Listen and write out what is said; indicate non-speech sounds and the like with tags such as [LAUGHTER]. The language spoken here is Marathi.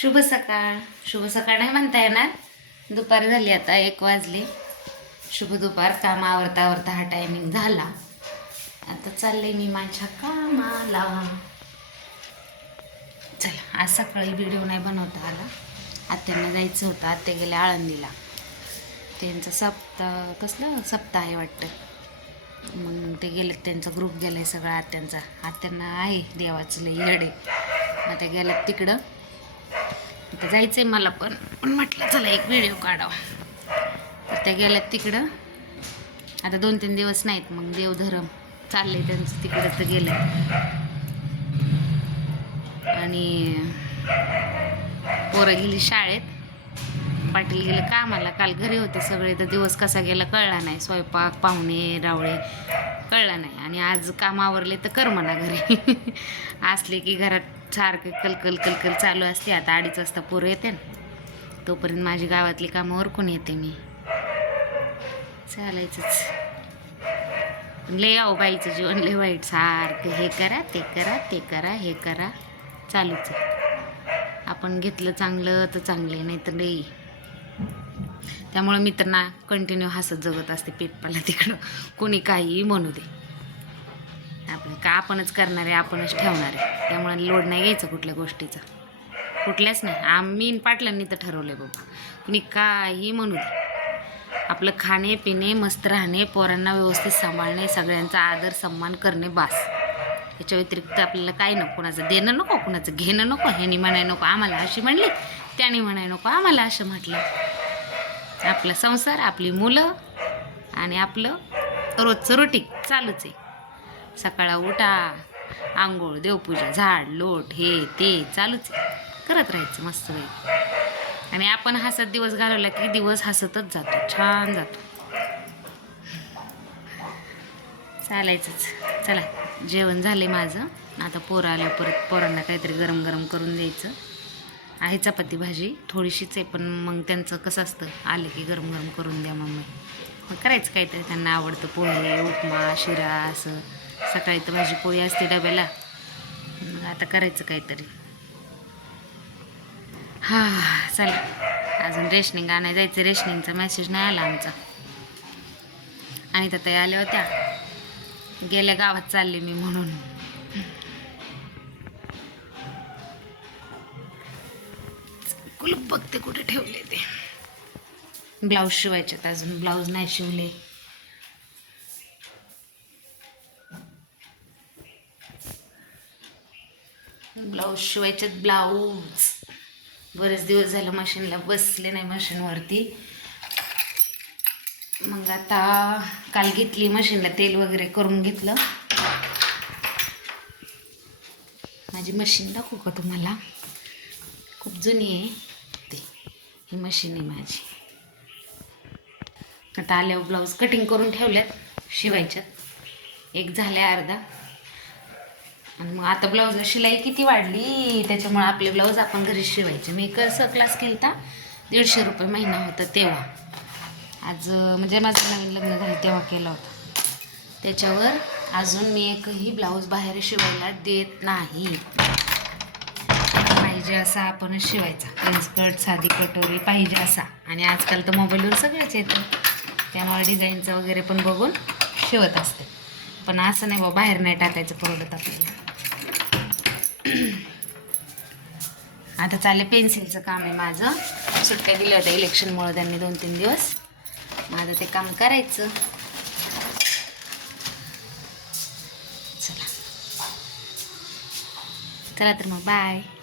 शुभ सकाळ. शुभ सकाळ नाही म्हणता येणार. दुपार झाली आता एक वाजले. शुभ दुपार काम आवरता आवरता हा टायमिंग झाला. आता चालले मी माझ्या कामाला. चला आज सकाळी व्हिडिओ नाही बनवता आला. आत्यांना जायचं होतं आत्या गेल्या आळंदीला. त्यांचं सप्ताह कसलं? सप्ताह आहे वाटतं. मग ते गेलेत त्यांचा ग्रुप गेलाय सगळा आत्यांचा. आत्यांना आहे देवाचं लई येडे. मग ते गेल्यात तिकडं. तर जायचं आहे मला पण. पण म्हटलं चला एक व्हिडिओ काढावा. तर त्या गेल्यात तिकडं. आता दोन तीन दिवस नाहीत मग देवधरम चाललंय त्यांचं. तिकडं तर गेलं आणि पोरं गेली शाळेत. पाटील गेले कामाला. काल घरी होते सगळे. तर दिवस कसा गेला कळला नाही. स्वयंपाक पाहुणे रावळे कळला नाही. आणि आज काम आवरले तर कर म्हणा घरी. [LAUGHS] असले की घरात सारखं कलकल कलकल चालू असते. आता अडीच वाजता पोरं येते ना. तोपर्यंत माझी गावातली कामं ओरकून येते मी. चालायचंच. लय आहो बाईचं जीवन लय वाईट. सारखं हे करा ते करा ते करा हे करा. चालूच आपण घेतलं चांगलं तर चांगले नाही तर लई. त्यामुळे मी तर ना कंटिन्यू हसत जगत असते पेटपाला तिकडं. कोणी काहीही म्हणू दे. आपण का आपणच करणारे आपणच ठेवणार. आहे त्यामुळे लोड नाही घ्यायचं कुठल्या गोष्टीचा. कुठल्याच नाही. आम्ही पाटलांनी तर ठरवलं आहे बाबा. कुणी काही म्हणू दे. आपलं खाणे पिणे मस्त राहणे पोरांना व्यवस्थित सांभाळणे सगळ्यांचा आदर सन्मान करणे बास. याच्या व्यतिरिक्त आपल्याला काही नको. कोणाचं देणं नको कोणाचं घेणं नको ह्यानी म्हणाय नको आम्हाला अशी म्हणली त्याने म्हणाय नको आम्हाला असं म्हटलं. आपला संसार आपली मुलं आणि आपलं रोजचं रोटी चालूच आहे. सकाळ उठा आंघोळ देवपूजा झाड लोट हे ते चालूच आहे. करत राहायचं मस्त वेळ आणि आपण हसत दिवस घालवला की दिवस हसतच जातो छान जातो. चालायचंच. चला जेवण झाले माझं. आता पोरं आल्या परत पोरांना काहीतरी गरम गरम करून द्यायचं. आहे चपाती भाजी. थोडीशीच आहे पण मग त्यांचं कसं असतं? आलं की गरम गरम करून द्या मम्मी. मग करायचं काहीतरी. त्यांना आवडतं पोहे उपमा शिरा असं. सकाळी तर भाजी पोळी असते डब्याला. मग आता करायचं काहीतरी. हा चला. अजून रेशनिंग आणाय जायचं. रेशनिंगचा मेसेज नाही आला आमचा. आणि तर ते आल्या होत्या. गेल्या गावात चालले मी म्हणून. कुलूप बघते कुठे ठेवले ते. ब्लाऊज शिवायच्यात अजून ब्लाऊज नाही शिवले. ब्लाऊज शिवायच्यात ब्लाऊज. बरेच दिवस झालं मशीनला बसले नाही मशीनवरती. मग आता काल घेतली मशीनला तेल वगैरे करून घेतलं. माझी मशीन दाखवू का तुम्हाला? खूप जुनी आहे. ही मशीन आहे माझी. आता आल्यावर ब्लाऊज कटिंग करून ठेवल्यात शिवायच्यात. एक झाल्या अर्धा. आणि मग आता ब्लाऊजला शिलाई किती वाढली? त्याच्यामुळे आपले ब्लाऊज आपण घरी शिवायचे. मी कसं क्लास केला दीडशे रुपये महिना होता तेव्हा. आज म्हणजे माझं नवीन लग्न झालं तेव्हा केला होता. त्याच्यावर अजून मी एकही ब्लाऊज बाहेर शिवायला देत नाही. पाहिजे असा आपणच शिवायचा. पेन्सकट साधी कटोरी पाहिजे असा. आणि आजकाल तर मोबाईलवर सगळ्याच येतं. त्यामुळे डिझाईनचं वगैरे पण बघून शिवत असते. पण असं नाही बा बाहेर नाही टाकायचं परवडत आपल्याला. [CLEARS THROAT] आता चालले पेन्सिलचं काम आहे माझं. सुट्ट्या दिल्या होत्या इलेक्शनमुळं त्यांनी दोन तीन दिवस माझं ते काम करायचं. चला. चला तर मग बाय